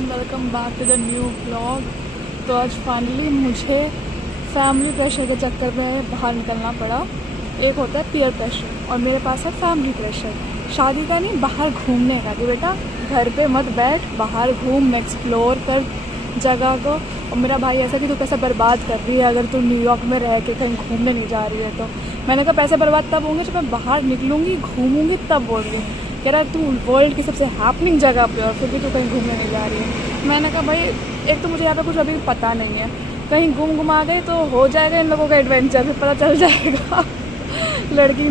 Everyone, welcome back to the new blog. तो आज finally मुझे फैमिली प्रेशर के चक्कर में बाहर निकलना पड़ा। एक होता है पीयर प्रेशर और मेरे पास है फैमिली प्रेशर। शादी का नहीं, बाहर घूमने का कि बेटा घर पे मत बैठ, बाहर घूम, एक्सप्लोर कर जगह को। और मेरा भाई ऐसा कि तू पैसा बर्बाद कर रही है अगर तू न्यूयॉर्क में रह के कहीं घूमने नहीं जा रही है। तो मैंने कहा पैसे बर्बाद तब होंगे जब मैं बाहर निकलूँगी, घूमूँगी, तब बोल रही। कह रहा है तू वर्ल्ड की सबसे हैपनिंग जगह पे और फिर भी तू कहीं घूमने नहीं जा रही है। मैंने कहा भाई एक तो मुझे यहाँ पे कुछ अभी पता नहीं है, कहीं घुमा गए तो हो जाएगा इन लोगों का एडवेंचर, फिर पता चल जाएगा लड़की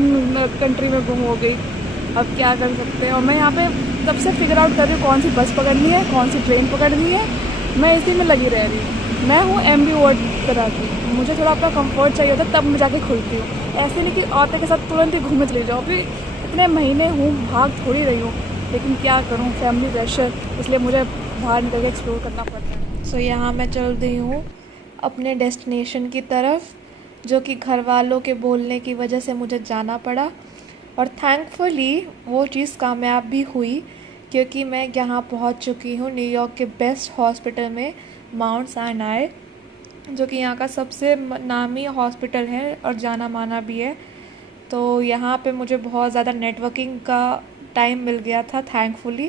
कंट्री में गुम हो गई, अब क्या कर सकते हैं। और मैं यहाँ पे तब से फिगर आउट कर रही हूँ कौन सी बस पकड़नी है, कौन सी ट्रेन पकड़नी है। मैं इसी में लगी रह रही हूँ। मैं हूँ एम्बीवर्ट तरह की, मुझे थोड़ा अपना कंफर्ट चाहिए होता है तब मैं जाके खुलती हूँ। ऐसे नहीं कि औरतें के साथ तुरंत ही घूमने चली जाओ। अभी इतने महीने हूँ, भाग थोड़ी रही हूँ, लेकिन क्या करूँ, फैमिली प्रेशर, इसलिए मुझे बाहर निकल के एक्सप्लोर करना पड़ता है। सो यहाँ मैं चल रही हूँ अपने डेस्टिनेशन की तरफ, जो कि घर वालों के बोलने की वजह से मुझे जाना पड़ा। और थैंकफुली वो चीज़ कामयाब भी हुई, क्योंकि मैं यहाँ पहुँच चुकी हूँ न्यूयॉर्क के बेस्ट हॉस्पिटल में, माउंट साइनाई, जो कि यहाँ का सबसे नामी हॉस्पिटल है और जाना माना भी है। तो यहाँ पे मुझे बहुत ज़्यादा नेटवर्किंग का टाइम मिल गया था थैंकफुली।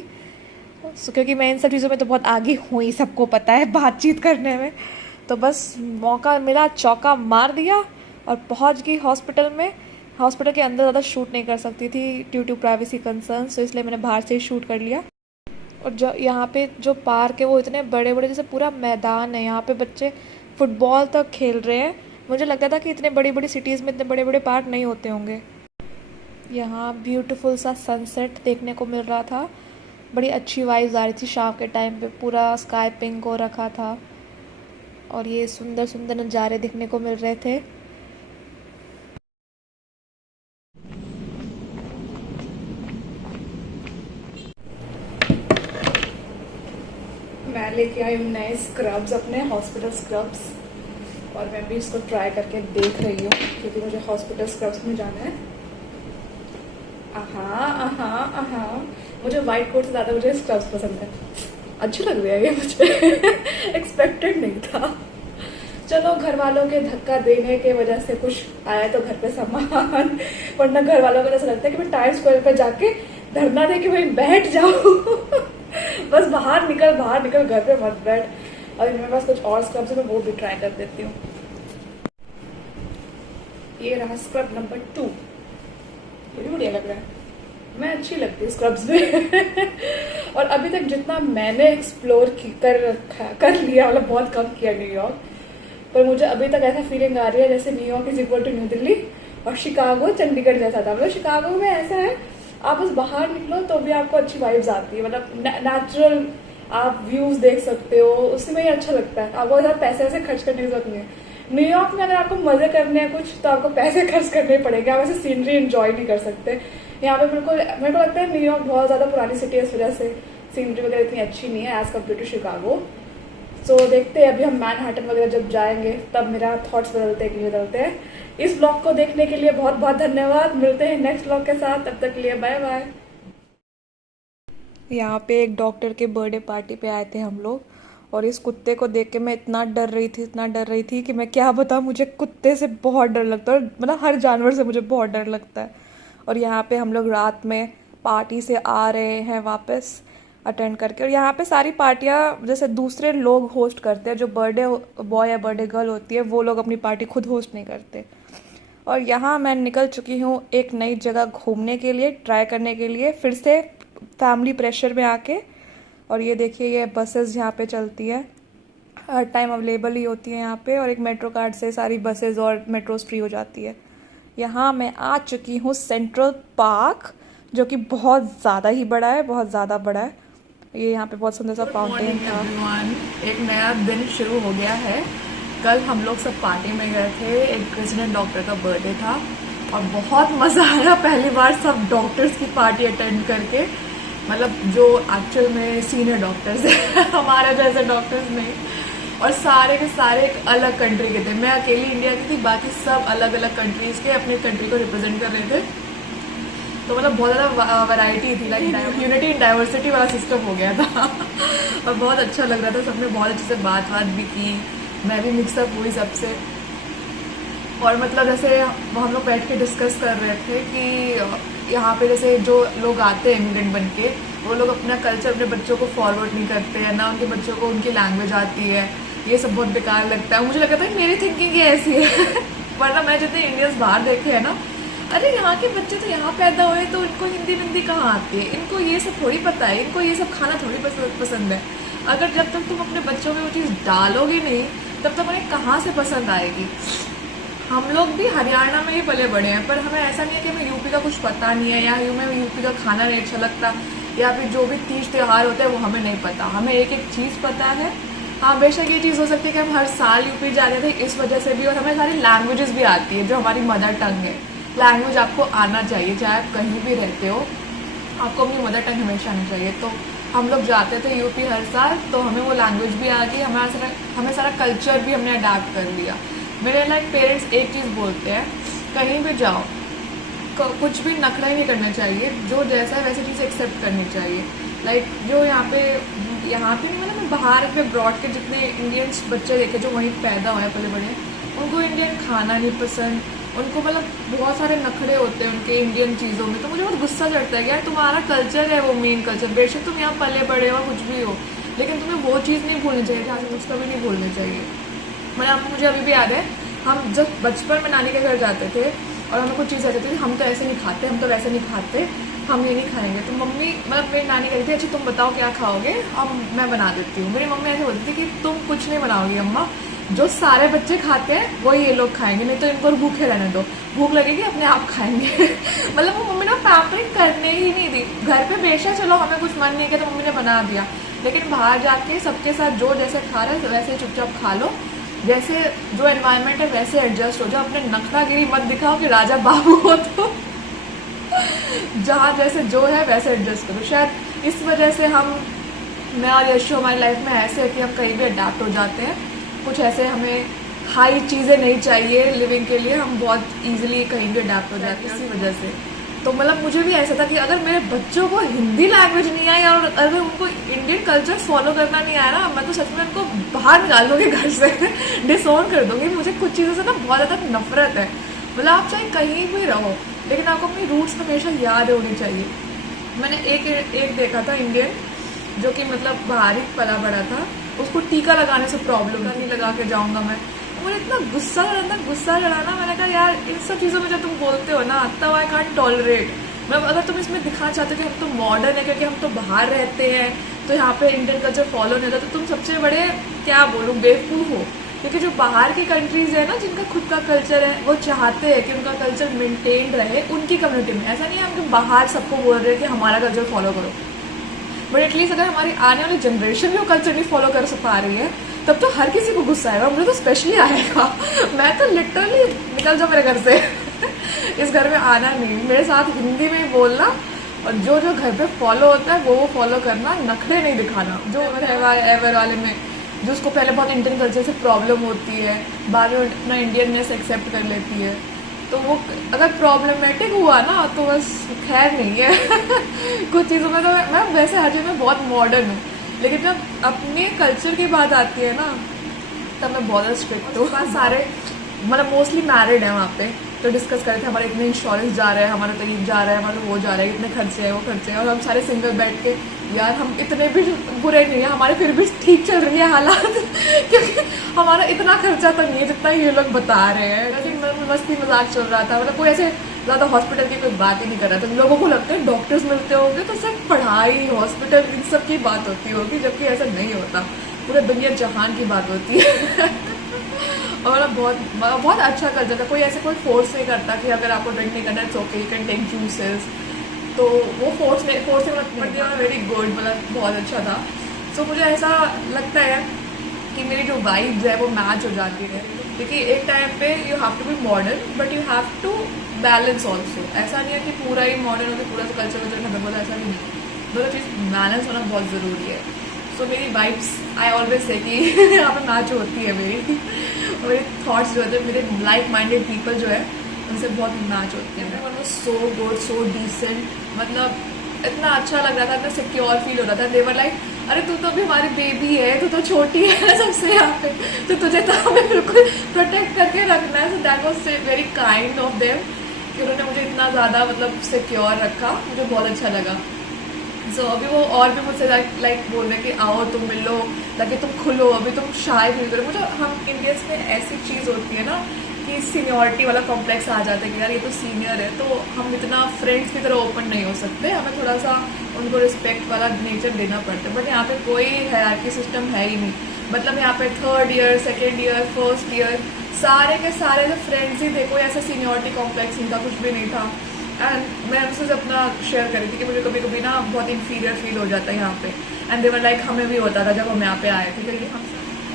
क्योंकि मैं इन सब चीज़ों में तो बहुत आगे हूँ ही, सबको पता है बातचीत करने में। तो बस मौका मिला, चौका मार दिया और पहुँच गई हॉस्पिटल में। हॉस्पिटल के अंदर ज़्यादा शूट नहीं कर सकती थी ड्यू टू प्राइवेसी कंसर्न्स, तो इसलिए मैंने बाहर से ही शूट कर लिया। और जो यहाँ पे जो पार्क है वो इतने बड़े बड़े, जैसे पूरा मैदान है, यहाँ पे बच्चे फुटबॉल तक खेल रहे हैं। मुझे लगता था कि इतने बड़ी बड़ी सिटीज़ में इतने बड़े बड़े पार्क नहीं होते होंगे। यहाँ ब्यूटीफुल सा सनसेट देखने को मिल रहा था, बड़ी अच्छी वाइब्स आ रही थी शाम के टाइम पे, पूरा स्काई पिंक हो रखा था और ये सुंदर सुंदर नज़ारे देखने को मिल रहे थे। मैं लेके आई हूँ नए स्क्रब्स, अपने हॉस्पिटल स्क्रब्स, और मैं भी इसको ट्राई करके देख रही हूँ क्योंकि मुझे हॉस्पिटल स्क्रब्स में जाना है। आहा आहा आहा, मुझे वाइट कोट से ज़्यादा मुझे स्क्रब्स पसंद है, अच्छे लग रहे हैं ये मुझे एक्सपेक्टेड नहीं था। चलो, घर वालों के धक्का देने के वजह से कुछ आया तो घर पे सामान, वरना घर वालों को ऐसा लगता है कि मैं टाइम स्क्वायर पे जाके धरना दे के भाई बैठ जाओ बस बाहर निकल घर पे मत बैठ। और मेरे पास कुछ और स्क्रब्स है, मैं वो भी ट्राई कर देती हूँ। ये रहा स्क्रब नंबर 2, बड़ी बढ़िया लग रहा है, मैं अच्छी लगती है स्क्रब्स में और अभी तक जितना मैंने एक्सप्लोर कर लिया, मतलब बहुत कम किया न्यूयॉर्क, पर मुझे अभी तक ऐसा फीलिंग आ रही है जैसे New York is equal to New Delhi और शिकागो चंडीगढ़ जैसा था। मतलब शिकागो में ऐसा है, आप बस बाहर निकलो तो भी आपको अच्छी वाइब्स आती है, मतलब नेचुरल आप व्यूज देख सकते हो, उसी में ही अच्छा लगता है। आपको ज़्यादा पैसे ऐसे खर्च करने की जरूरत नहीं है। न्यूयॉर्क में अगर आपको मजे करने हैं कुछ, तो आपको पैसे खर्च करने पड़ेंगे, आप ऐसे सीनरी एंजॉय नहीं कर सकते। यहाँ पे बिल्कुल मेरे को लगता है न्यूयॉर्क बहुत ज़्यादा पुरानी सिटी है, इस वजह से सीनरी वगैरह इतनी अच्छी नहीं है एज कम्पेयर टू शिकागो। सो देखते हैं, अभी हम मैनहट्टन वगैरह जब जाएंगे तब मेरा थॉट्स बदलते हैं कि बदलते हैं। इस ब्लॉग को देखने के लिए बहुत बहुत धन्यवाद, मिलते हैं नेक्स्ट ब्लॉग के साथ, तब तक के लिए बाय बाय। यहाँ पे एक डॉक्टर के बर्थडे पार्टी पे आए थे हम लोग, और इस कुत्ते को देख के मैं इतना डर रही थी कि मैं क्या बताऊँ, मुझे कुत्ते से बहुत डर लगता है, मतलब हर जानवर से मुझे बहुत डर लगता है। और यहाँ पे हम लोग रात में पार्टी से आ रहे हैं वापस अटेंड करके, और यहाँ पे सारी पार्टियाँ जैसे दूसरे लोग होस्ट करते हैं, जो बर्थडे बॉय या बर्थडे गर्ल होती है वो लोग अपनी पार्टी खुद होस्ट नहीं करते। और यहाँ मैं निकल चुकी हूँ एक नई जगह घूमने के लिए, ट्राई करने के लिए, फिर से फैमिली प्रेशर में आके। और ये देखिए, ये बसेस यहाँ पे चलती है, हर टाइम अवेलेबल ही होती है यहाँ पे, और एक मेट्रो कार्ड से सारी बसेस और मेट्रोस फ्री हो जाती है। यहाँ मैं आ चुकी हूँ सेंट्रल पार्क, जो कि बहुत ज़्यादा ही बड़ा है, बहुत ज़्यादा बड़ा है। ये यहाँ पे बहुत सुंदर सा फाउंटेन था। एक नया दिन शुरू हो गया है। कल हम लोग सब पार्टी में गए थे, एक रेजिडेंट डॉक्टर का बर्थडे था और बहुत मज़ा आया। पहली बार सब डॉक्टर्स की पार्टी अटेंड करके, मतलब जो एक्चुअल में सीनियर डॉक्टर्स हैं हमारे जैसे डॉक्टर्स नहीं, और सारे के सारे एक अलग कंट्री के थे। मैं अकेली इंडिया की थी, बाकी सब अलग अलग कंट्रीज़ के अपने कंट्री को रिप्रेजेंट कर रहे थे। तो मतलब बहुत ज़्यादा वैरायटी थी, लाइक यूनिटी इन डाइवर्सिटी वाला सिस्टम हो गया था और बहुत अच्छा लग रहा था, सबने बहुत अच्छे से बात भी की, मैं भी मिक्सअप हुई सबसे। और मतलब जैसे हम लोग बैठ के डिस्कस कर रहे थे कि यहाँ पे जैसे जो लोग आते हैं इमिग्रेंट बन के, वो लोग अपना कल्चर अपने बच्चों को फॉरवर्ड नहीं करते हैं, ना उनके बच्चों को उनकी लैंग्वेज आती है, ये सब बहुत बेकार लगता है। मुझे लगता था मेरी थिंकिंग ये ऐसी है वरना मैं जितने इंडियंस बाहर देखे हैं ना, अरे यहाँ के बच्चे तो यहाँ पैदा हुए तो इनको हिंदी कहाँ आती है, इनको ये सब थोड़ी पता है, इनको ये सब खाना थोड़ी पसंद है। अगर जब तक तुम अपने बच्चों में वो चीज़ डालोगे नहीं तब तक उन्हें कहाँ से पसंद आएगी। हम लोग भी हरियाणा में ही पले बड़े हैं, पर हमें ऐसा नहीं है कि हमें यूपी का कुछ पता नहीं है या हमें यूपी का खाना नहीं अच्छा लगता, या फिर जो भी तीज त्यौहार होते हैं वो हमें नहीं पता, हमें एक एक चीज़ पता है। हाँ बेशक ये चीज़ हो सकती है कि हम हर साल यूपी जाते थे इस वजह से भी, और हमें सारी लैंग्वेजेस भी आती है जो हमारी मदर टंग है। लैंग्वेज आपको आना चाहिए, चाहे आप कहीं भी रहते हो, आपको अपनी मदर टंग हमेशा आनी चाहिए। तो हम लोग जाते थे यूपी हर साल, तो हमें वो लैंग्वेज भी आ गई, हमें सारा कल्चर भी हमने अडेप्ट कर लिया। मेरे लाइक पेरेंट्स एक चीज़ बोलते हैं, कहीं भी जाओ कुछ भी नखरा ही नहीं करना चाहिए, जो जैसा है वैसी चीज़ एक्सेप्ट करनी चाहिए। लाइक जो यहाँ पे नहीं, मतलब मैं बाहर पे ब्रॉड के जितने इंडियंस बच्चे देखे जो वहीं पैदा हुए पले बड़े, उनको इंडियन खाना नहीं पसंद, उनको मतलब बहुत सारे नखरे होते हैं उनके इंडियन चीज़ों में। तो मुझे बहुत गुस्सा चढ़ता है कि यार तुम्हारा कल्चर है वो मेन कल्चर, बेशक तुम यहाँ पले बड़े हो कुछ भी हो, लेकिन तुम्हें वो चीज़ नहीं भूलनी चाहिए, जहाँ से उसका भी नहीं भूलनी चाहिए। मतलब मुझे अभी भी याद है, हम जब बचपन में नानी के घर जाते थे और हमें कुछ चीज़ कहते थे हम तो ऐसे नहीं खाते, हम तो वैसे नहीं खाते, हम ये नहीं खाएंगे, तो मम्मी मतलब मेरी नानी कहती थी अच्छा तुम बताओ क्या खाओगे, अब मैं बना देती हूँ। मेरी मम्मी ऐसे बोलती थी कि तुम कुछ नहीं बनाओगी अम्मा, जो सारे बच्चे खाते हैं वो ये लोग खाएंगे, नहीं तो इनको भूखे रहने दो, भूख लगेगी अपने आप खाएंगे मतलब वो मम्मी ने पैम्परिंग करने ही नहीं दी। घर पे बेशक चलो हमें कुछ मन नहीं किया तो मम्मी ने बना दिया, लेकिन बाहर जाके सबके साथ जो जैसे खा रहे हैं वैसे चुपचाप खा लो, जैसे जो एनवायरनमेंट है वैसे एडजस्ट हो जाओ, अपने नखरागिरी मत दिखाओ कि राजा बाबू हो, तो जहाँ जैसे जो है वैसे एडजस्ट करो। शायद इस वजह से मैं और यशु हमारी लाइफ में ऐसे है कि हम कहीं भी अडेप्ट हो जाते हैं, कुछ ऐसे हमें हाई चीज़ें नहीं चाहिए लिविंग के लिए, हम बहुत ईजिली कहीं भी अडेप्ट हो जाते हैं इसी वजह से। तो मतलब मुझे भी ऐसा था कि अगर मेरे बच्चों को हिंदी लैंग्वेज नहीं आई और अगर उनको इंडियन कल्चर फॉलो करना नहीं आया ना, मैं तो सच में उनको बाहर निकाल दूँगी घर से डिसऑन कर दूँगी। मुझे कुछ चीज़ों से ना बहुत ज़्यादा नफरत है, मतलब आप चाहे कहीं भी रहो लेकिन आपको अपनी रूट्स हमेशा याद होनी चाहिए। मैंने एक देखा था इंडियन जो कि मतलब बाहर ही पला बड़ा था, उसको टीका लगाने से प्रॉब्लम नहीं लगा के जाऊँगा मैं, मुझे इतना गुस्सा चढ़ाना, मैंने कहा यार इन सब चीज़ों में जब तुम बोलते हो ना तब आई कांट टॉलरेट। मतलब अगर तुम इसमें दिखाना चाहते हो कि हम तो मॉडर्न है क्योंकि हम तो बाहर रहते हैं तो यहाँ पे इंडियन कल्चर फॉलो नहीं होता, तो तुम सबसे बड़े क्या बोलूँ बेवकूफ़ हो। क्योंकि जो बाहर की कंट्रीज़ है ना जिनका खुद का कल्चर है वो चाहते हैं कि उनका कल्चर मेंटेन रहे उनकी कम्युनिटी में। ऐसा नहीं है हम बाहर सबको बोल रहे हैं कि हमारा कल्चर फॉलो करो, बट एटलीस्ट अगर हमारी आने वाली जनरेशन भी वो कल्चर नहीं फॉलो कर पा रही है तब तो हर किसी को गुस्सा आएगा, मुझे तो स्पेशली आएगा। मैं तो लिटरली निकल जाऊँ मेरे घर से इस घर में आना नहीं, मेरे साथ हिंदी में ही बोलना और जो जो घर पे फॉलो होता है वो फॉलो करना, नखरे नहीं दिखाना। जो एवर वाले में जो उसको पहले बहुत इंडियन कल्चर से प्रॉब्लम होती है, बाद में अपना इंडियननेस एक्सेप्ट कर लेती है, तो वो अगर प्रॉब्लमेटिक हुआ ना तो बस खैर नहीं है कुछ चीज़ों में तो मैं वैसे हर चीज़ में बहुत मॉडर्न हूँ, लेकिन जब अपने कल्चर की बात आती है ना तब मैं बहुत स्ट्रिक्ट हूँ। सारे मतलब मोस्टली मैरिड है वहाँ पे, तो डिस्कस कर रहे थे हमारा इतने इंश्योरेंस जा रहा है, हमारा तरीब जा रहा है, हमारा वो जा रहा है, इतने खर्चे हैं वो खर्चे हैं, और हम सारे सिंगल बैठ के यार हम इतने भी बुरे नहीं है, हमारे फिर भी ठीक चल रही है हालात क्योंकि हमारा इतना खर्चा तो नहीं है जितना ये लोग बता रहे हैं। लेकिन मस्ती मजाक चल रहा था, मतलब कोई ऐसे ज़्यादा हॉस्पिटल की कोई बात ही नहीं कर रहा था। लोगों को लगता है डॉक्टर्स मिलते होंगे तो सिर्फ पढ़ाई हॉस्पिटल इन सब की बात होती होगी, जबकि ऐसा नहीं होता, पूरे दुनिया जहान की बात होती है और बहुत अच्छा कल्चर था, कोई ऐसे कोई फोर्स नहीं करता कि अगर आपको ड्रिंक नहीं करना it's okay you can take juices, तो वो फोर्स में वेरी गुड, मतलब बहुत अच्छा था। सो मुझे ऐसा लगता है कि मेरी जो वाइब्स है वो मैच हो जाती है, क्योंकि एक टाइम पे you have to be modern but you have to balance also. ऐसा नहीं है कि पूरा ही मॉडर्न होकर पूरा कल्चर खत्म होता, ऐसा भी नहीं, दोनों चीज़ बैलेंस होना बहुत ज़रूरी है। सो मेरी वाइब्स आई ऑलवेज से कि यहाँ पे मैच होती है मेरी थॉट्स जो होते हैं, मेरे लाइक माइंडेड पीपल जो है उनसे बहुत मैच होती है। मतलब सो गुड, सो डिसेंट, मतलब इतना अच्छा लग रहा था, इतना सिक्योर फील हो रहा था। देवर लाइक अरे तू तो अभी हमारी बेबी है, तू तो छोटी है सबसे यहाँ पे, तो तुझे तो हमें बिल्कुल प्रोटेक्ट करके रखना है। So that was very kind of them कि उन्होंने मुझे इतना ज़्यादा मतलब सिक्योर रखा, मुझे बहुत अच्छा लगा। सो अभी वो और भी मुझसे लाइक बोल रहे कि आओ तुम मिलो ताकि तुम खुलो, अभी तुम शाय फील करो। मुझे हम इंडियंस में ऐसी चीज़ होती है ना कि सीनियरिटी वाला कॉम्प्लेक्स आ जाता है कि यार ये तो सीनियर है, तो हम इतना फ्रेंड्स की तरह ओपन नहीं हो सकते, हमें थोड़ा सा उनको रिस्पेक्ट वाला नेचर देना पड़ता है। बट यहाँ पे कोई हायरार्की सिस्टम है ही नहीं। मतलब यहाँ पे 3rd year, 2nd year, 1st year सारे के सारे जो फ्रेंड्स ही थे, कोई ऐसा सीनियरिटी कॉम्प्लेक्स इनका कुछ भी नहीं था। एंड मैं उनसे अपना शेयर कर रही थी कि मुझे कभी कभी ना बहुत इंफीरियर फील हो जाता है यहाँ पे। एंड देवर लाइक हमें भी होता था जब हम यहाँ पे आए थे, क्योंकि हम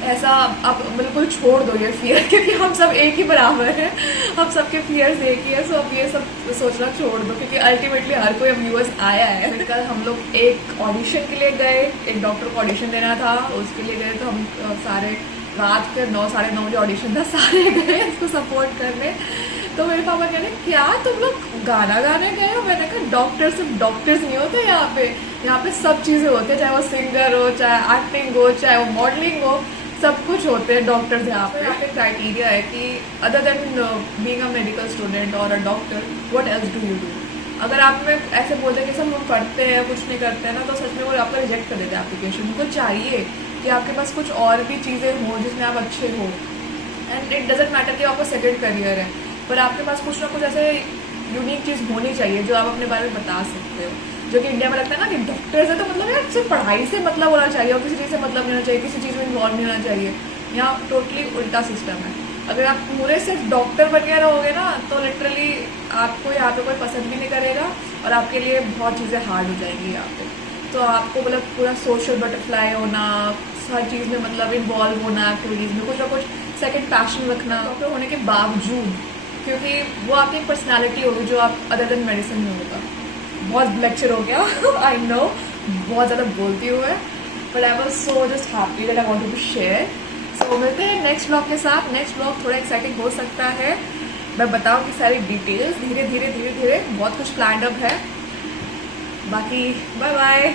ऐसा अब बिल्कुल छोड़ दो ये फियर, क्योंकि हम सब एक ही बराबर हैं, हम सबके फियर्स एक ही है। सो अब ये सब सोचना छोड़ दो, क्योंकि अल्टीमेटली हर कोई अब यूएस आया है। फिर कल हम लोग एक ऑडिशन के लिए गए, एक डॉक्टर को ऑडिशन देना था, उसके लिए गए। तो हम सारे रात के 9, साढ़े 9 बजे ऑडिशन था, सारे गए इसको सपोर्ट करने। तो मेरे पापा कह रहे क्या तुम लोग गाना गाने गए हो? मैंने कहा डॉक्टर सिर्फ डॉक्टर्स नहीं होते यहाँ पे सब चीज़ें होती है, चाहे वो सिंगर हो, चाहे एक्टिंग हो, चाहे वो मॉडलिंग हो, सब कुछ होते हैं डॉक्टर्स यहाँ पे। यहाँ पे क्राइटेरिया है कि other than being a medical student और a doctor, what else do you do. अगर आप में ऐसे बोलते हैं कि सब लोग पढ़ते हैं कुछ नहीं करते हैं ना, तो सच में वो आपका रिजेक्ट कर देते हैं एप्लीकेशन। उनको चाहिए कि आपके पास कुछ और भी चीज़ें हों जिसमें आप अच्छे हो। एंड इट डजेंट मैटर कि आपका सेकंड करियर है, पर आपके पास कुछ ना कुछ ऐसे यूनिक चीज़ होनी चाहिए जो आप अपने बारे में बता सकते हो। जो कि इंडिया में लगता है ना कि डॉक्टर्स है तो मतलब यार सिर्फ पढ़ाई से मतलब होना चाहिए और किसी चीज़ से मतलब नहीं होना चाहिए, किसी चीज़ में इन्वॉल्व नहीं होना चाहिए। यहाँ टोटली उल्टा सिस्टम है। अगर आप पूरे सिर्फ डॉक्टर बन के रहोगे ना, तो लिटरली आपको यहाँ पे कोई पसंद भी नहीं करेगा और आपके लिए बहुत चीज़ें हार्ड हो जाएंगी यहाँ पे। तो आपको मतलब पूरा सोशल बटरफ्लाई होना, हर चीज़ में मतलब इन्वॉल्व होना, एक्टिविटीज़ में कुछ ना कुछ सेकंड पैशन रखना डॉक्टर होने के बावजूद, क्योंकि वो आपकी एक पर्सनैलिटी होगी जो आप अदर देन मेडिसिन में होगा। बहुत लेक्चर हो गया आई नो, बहुत ज़्यादा बोलती हूँ मैं, but I was so just happy that I wanted to share. So मिलते हैं नेक्स्ट ब्लॉग के साथ। नेक्स्ट ब्लॉग थोड़ा एक्साइटिंग हो सकता है, मैं बताऊँ कि सारी डिटेल्स धीरे धीरे बहुत कुछ प्लान्ड अप है। बाकी बाय बाय।